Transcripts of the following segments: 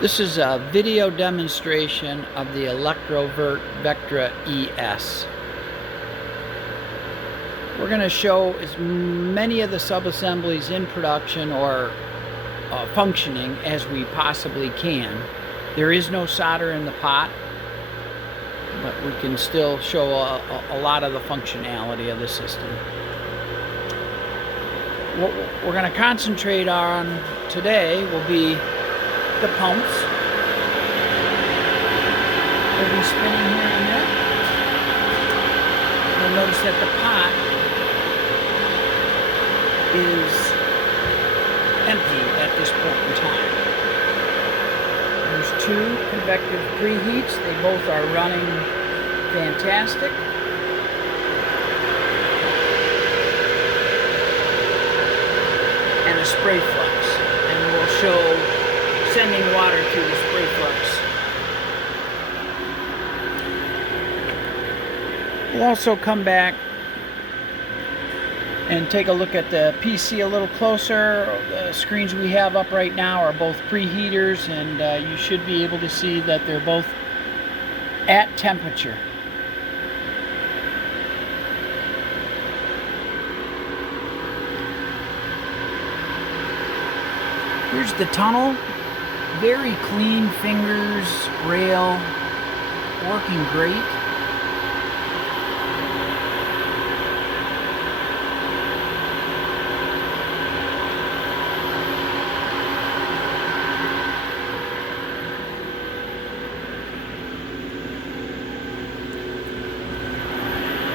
This is a video demonstration of the Electrovert Vectra ES. We're going to show as many of the subassemblies in production or functioning as we possibly can. There is no solder in the pot, but we can still show a lot of the functionality of the system. What we're going to concentrate on today will be the pumps. We'll be spinning here in a minute. You'll notice that the pot is empty at this point in time. There's two convective preheats. They both are running fantastic. And a spray flux. And we'll show sending water through the spray flux. We'll also come back and take a look at the PC a little closer. The screens we have up right now are both preheaters, and you should be able to see that they're both at temperature. Here's the tunnel. Very clean fingers, rail, working great.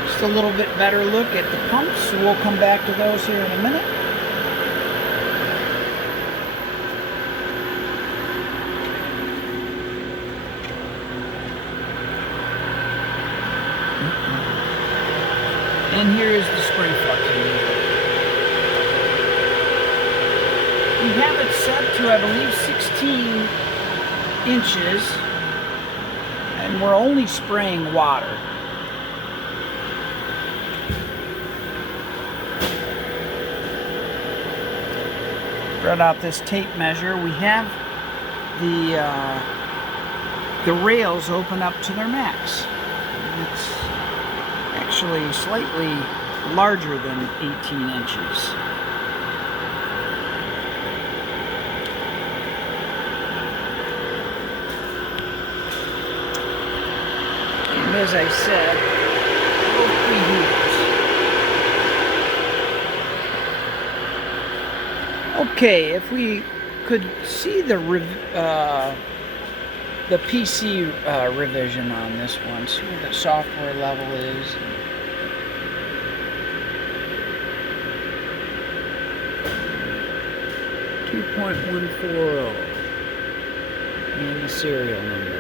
Just a little bit better look at the pumps, so we'll come back to those here in a minute. And here is the spray flux. We have it set to, I believe, 16 inches, and we're only spraying water. Spread out this tape measure. We have the rails open up to their max. It's actually slightly larger than 18 inches. And as I said, both preheaters. Okay, if we could see the PC revision on this one, see what the software level is. 2.140 and the serial number.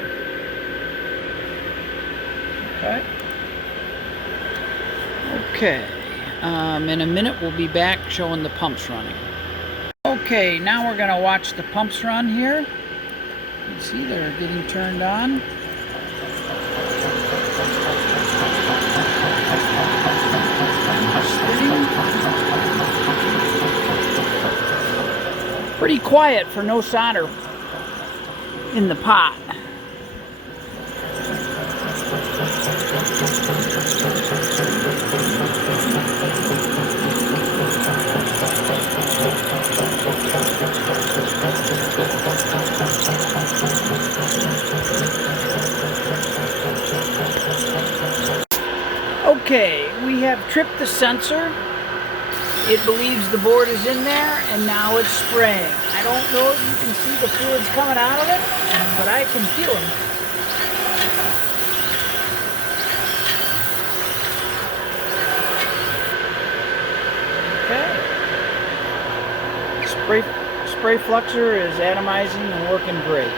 Okay. In a minute we'll be back showing the pumps running. Okay, now we're going to watch the pumps run here. You can see they're getting turned on. Spinning. Pretty quiet for no solder in the pot. Okay, we have tripped the sensor. It believes the board is in there, and now it's spraying. I don't know if you can see the fluids coming out of it, but I can feel them. Okay. Spray fluxer is atomizing and working great.